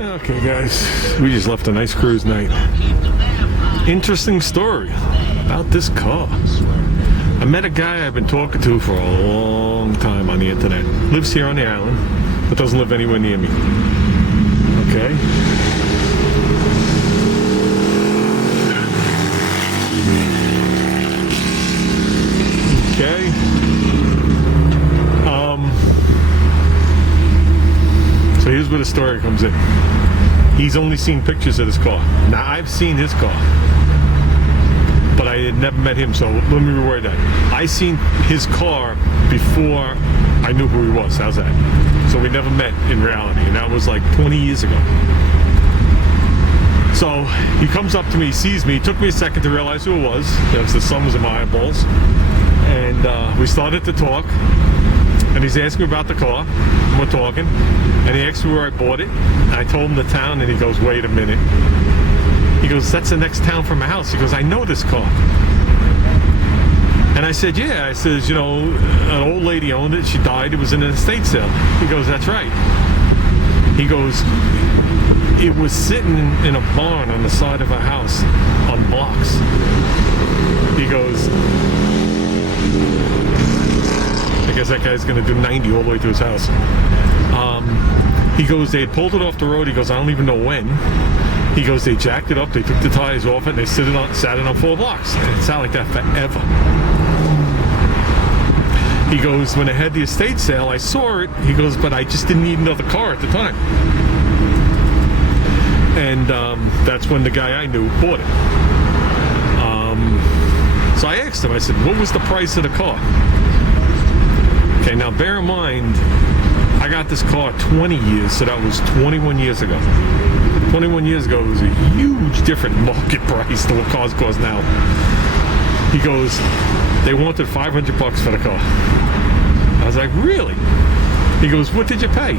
Okay, guys, we just left a nice cruise night. Interesting story about this car. I met a guy I've been talking to for a long time on the internet. Lives here on the island, but doesn't live anywhere near me. Okay? Okay. So here's where the story comes in. He's only seen pictures of this car. Now, I've seen his car, but I had never met him, so let me reword that. I seen his car before I knew who he was. How's that? So we never met in reality, and that was like 20 years ago. So he comes up to me, sees me. It took me a second to realize who it was, because the sun was in my eyeballs. And we started to talk, and he's asking me about the car, and we're talking, and he asked me where I bought it, and I told him the town, and he goes, wait a minute. He goes, that's the next town from my house. He goes, I know this car. And I said, yeah. I says, you know, an old lady owned it, she died, it was in an estate sale. He goes, that's right. He goes, it was sitting in a barn on the side of a house on blocks. He goes, I guess that guy's gonna do 90 all the way to his house. He goes, they had pulled it off the road. He goes, I don't even know when. He goes, they jacked it up, they took the tires off it, and they sat it on 4 blocks. And it sounded like that forever. He goes, when I had the estate sale, I saw it. He goes, but I just didn't need another car at the time. And that's when the guy I knew bought it. So I asked him, I said, what was the price of the car? Okay, now bear in mind, I got this car 20 years, so that was 21 years ago. 21 years ago, it was a huge different market price to what cars cost now. He goes, they wanted $500 for the car. I was like, really? He goes, what did you pay?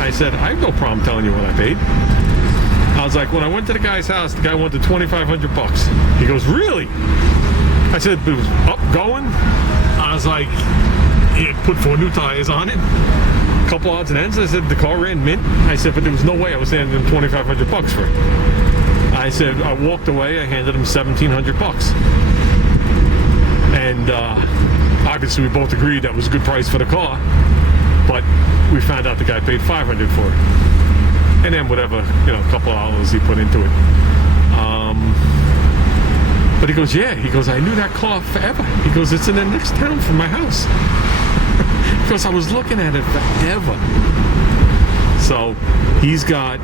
I said, I have no problem telling you what I paid. I was like, when I went to the guy's house, the guy wanted $2,500. He goes, really? I said, it was up going. I was like, he had put 4 new tires on it, a couple odds and ends. I said, the car ran mint. I said, but there was no way I was handing him $2,500 for it. I said, I walked away, I handed him $1,700. And obviously we both agreed that was a good price for the car, but we found out the guy paid $500 for it. And then whatever, you know, a couple of hours he put into it. But he goes, yeah. He goes, I knew that car forever. He goes, it's in the next town from my house. Because I was looking at it forever. So he's got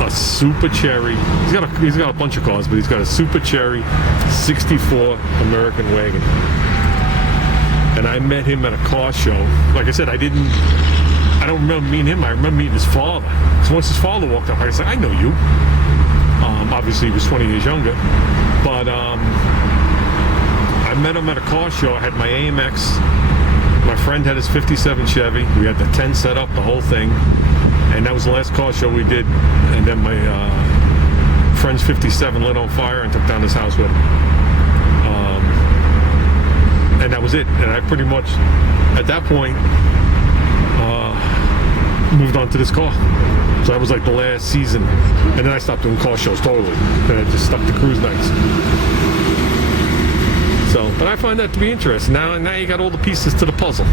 a Super Cherry. He's got a bunch of cars, but he's got a Super Cherry 64 American wagon. And I met him at a car show. Like I said, I don't remember meeting him. I remember meeting his father. So once his father walked up, I said, I know you. Obviously, he was 20 years younger. But I met him at a car show. I had my AMX. My friend had his 57 Chevy. We had the tent set up, the whole thing. And that was the last car show we did. And then my friend's 57 lit on fire and took down his house with him. And that was it. And I pretty much, at that point, moved on to this car. So that was like the last season. And then I stopped doing car shows totally. And I just stuck to cruise nights. So, but I find that to be interesting. Now you got all the pieces to the puzzle.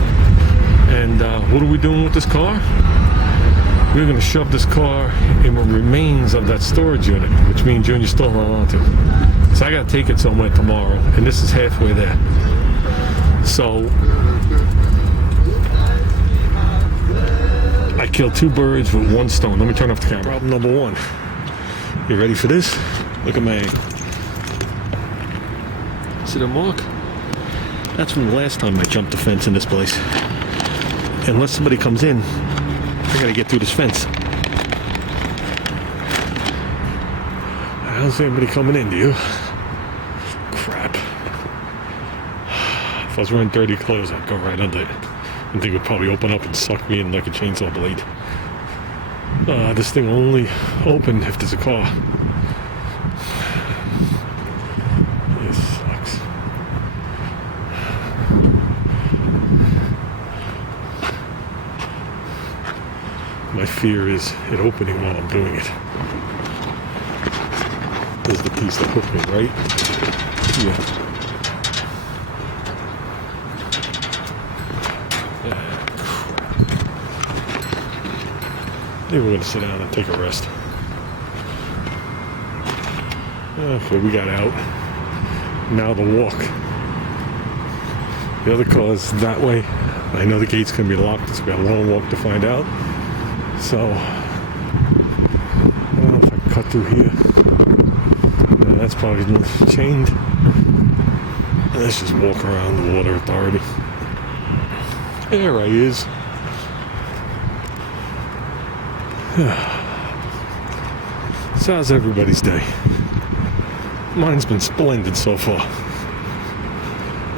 And what are we doing with this car? We're going to shove this car in the remains of that storage unit, which me and Junior still hold on to. So I got to take it somewhere tomorrow. And this is halfway there. So I killed 2 birds with 1 stone. Let me turn off the camera. Problem number 1. You ready for this? Look at my egg. See the mark? That's from the last time I jumped the fence in this place. Unless somebody comes in, I gotta get through this fence. I don't see anybody coming in, do you? Crap. If I was wearing dirty clothes, I'd go right under it. And they would probably open up and suck me in like a chainsaw blade. This thing will only open if there's a car. This sucks. My fear is it opening while I'm doing it. There's the piece that hooked me right here. Maybe we're going to sit down and take a rest. Okay, we got out. Now the walk. The other car is that way. I know the gate's going to be locked. It's got a long walk to find out. So, I don't know if I can cut through here. No, that's probably chained. Let's just walk around the Water Authority. There he is. So how's everybody's day? Mine's been splendid so far.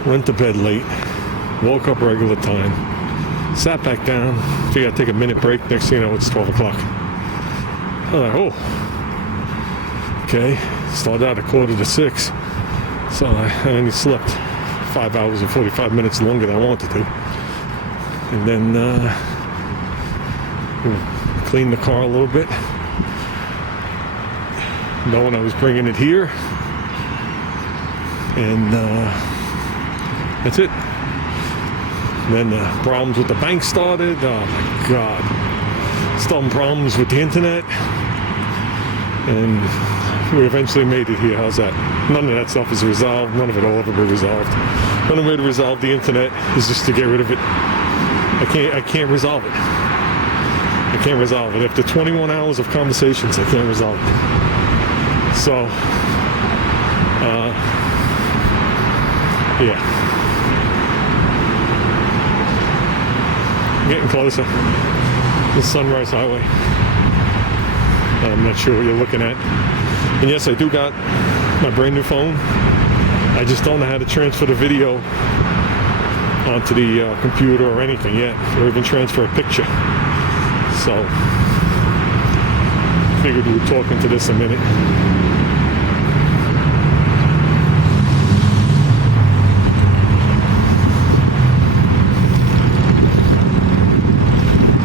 Went to bed late, woke up regular time, sat back down, figured I'd take a minute break. Next thing you know, it's 12 o'clock. I was like, oh, okay. Started out at 5:45. So I only slept 5 hours and 45 minutes longer than I wanted to. And then cleaned the car a little bit, knowing I was bringing it here. And that's it. And then problems with the bank started. Oh my God. Still problems with the internet. And we eventually made it here. How's that? None of that stuff is resolved. None of it will ever be resolved. The only way to resolve the internet is just to get rid of it. I can't resolve it. I can't resolve it. After 21 hours of conversations, I can't resolve it. So, yeah. Getting closer. The Sunrise Highway. I'm not sure what you're looking at. And yes, I do got my brand new phone. I just don't know how to transfer the video onto the computer or anything yet, or even transfer a picture. So, figured we would talk into this a minute.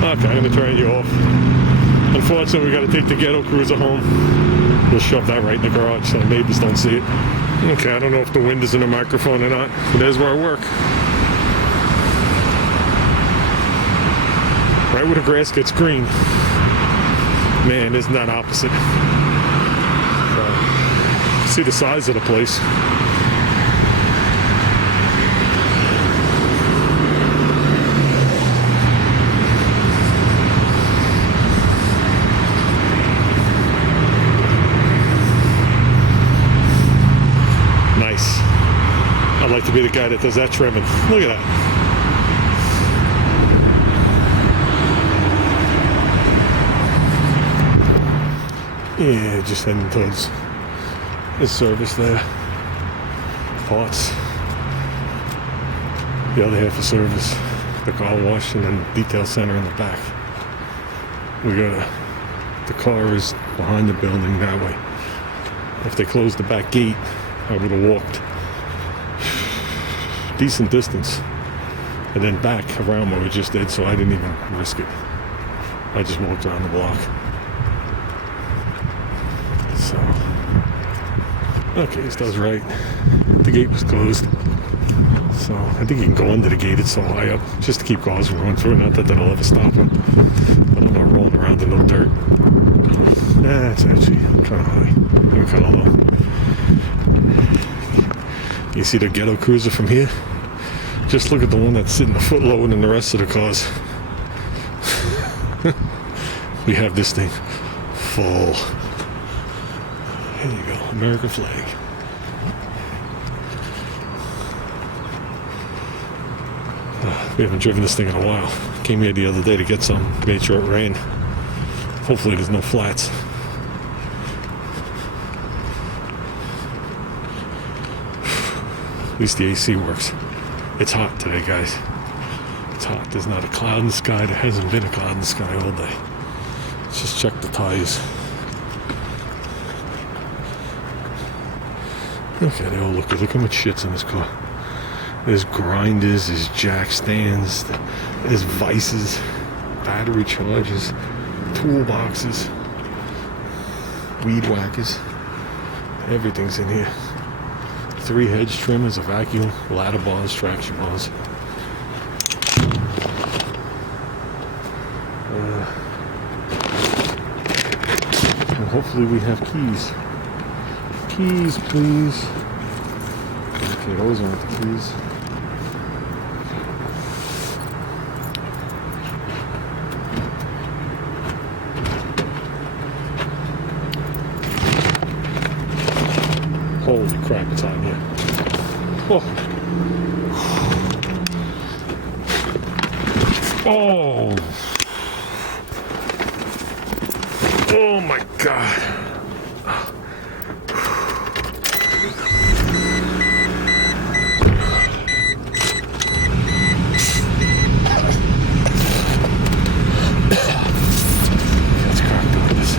Okay, I'm going to turn you off. Unfortunately, we got to take the Ghetto Cruiser home. We'll shove that right in the garage so the neighbors don't see it. Okay, I don't know if the wind is in the microphone or not, but there's where I work. Right where the grass gets green. Man, isn't that opposite? See the size of the place. Nice. I'd like to be the guy that does that trimming. Look at that. Yeah, just heading towards the service there. Parts. The other half of service, the car wash, and then detail center in the back. The car is behind the building that way. If they closed the back gate, I would have walked decent distance and then back around where we just did, so I didn't even risk it. I just walked around the block. So, okay, this does right. The gate was closed. So, I think you can go under the gate, it's so high up, just to keep cars from going through. Not that that'll ever stop them. But I'm not rolling around in no dirt. Nah, it's actually kind of high. I'm kind of low. You see the Ghetto Cruiser from here? Just look at the one that's sitting a foot lower than the rest of the cars. We have this thing full. There you go, American flag. We haven't driven this thing in a while. Came here the other day to get some, made sure it rained. Hopefully there's no flats. At least the AC works. It's hot today, guys. It's hot. There's not a cloud in the sky. There hasn't been a cloud in the sky all day. Let's just check the tires. Okay, they all look good. Look how much shit's in this car. There's grinders, there's jack stands, there's vices, battery chargers, toolboxes, weed whackers, everything's in here. 3 hedge trimmers, a vacuum, ladder bars, traction bars. And hopefully we have keys. Keys, please. Okay, those aren't the keys. Holy crap, it's hot in here. Oh. Oh. Oh my God. Let's crack doing this.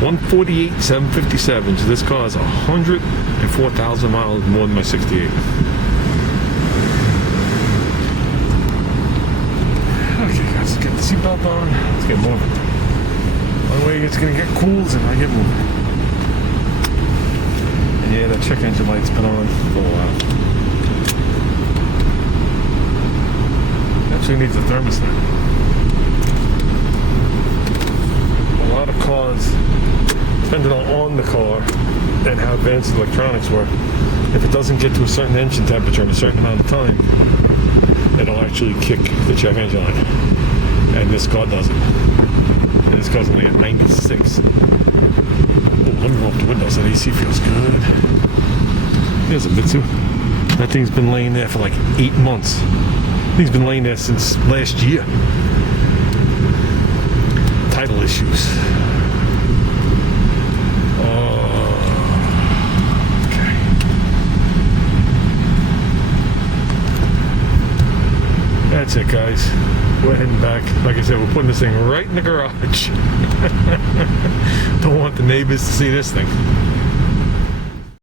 148,757. So this car is 104,000 miles more than my 68. Okay, guys, let's get the seatbelt on. Let's get moving. One way it's gonna get cool is if I get moving. And yeah, that check engine light's been on for a while. Actually needs a thermostat. A lot of cars, depending on the car and how advanced the electronics were, if it doesn't get to a certain engine temperature in a certain amount of time, it'll actually kick the check engine light. And this car doesn't. And this car's only at 96. Oh, let me roll up the windows. That AC feels good. There's a Mitsu. That thing's been laying there for like 8 months. That thing's been laying there since last year. Title issues. Okay. That's it, guys. We're heading back. Like I said, we're putting this thing right in the garage. Don't want the neighbors to see this thing.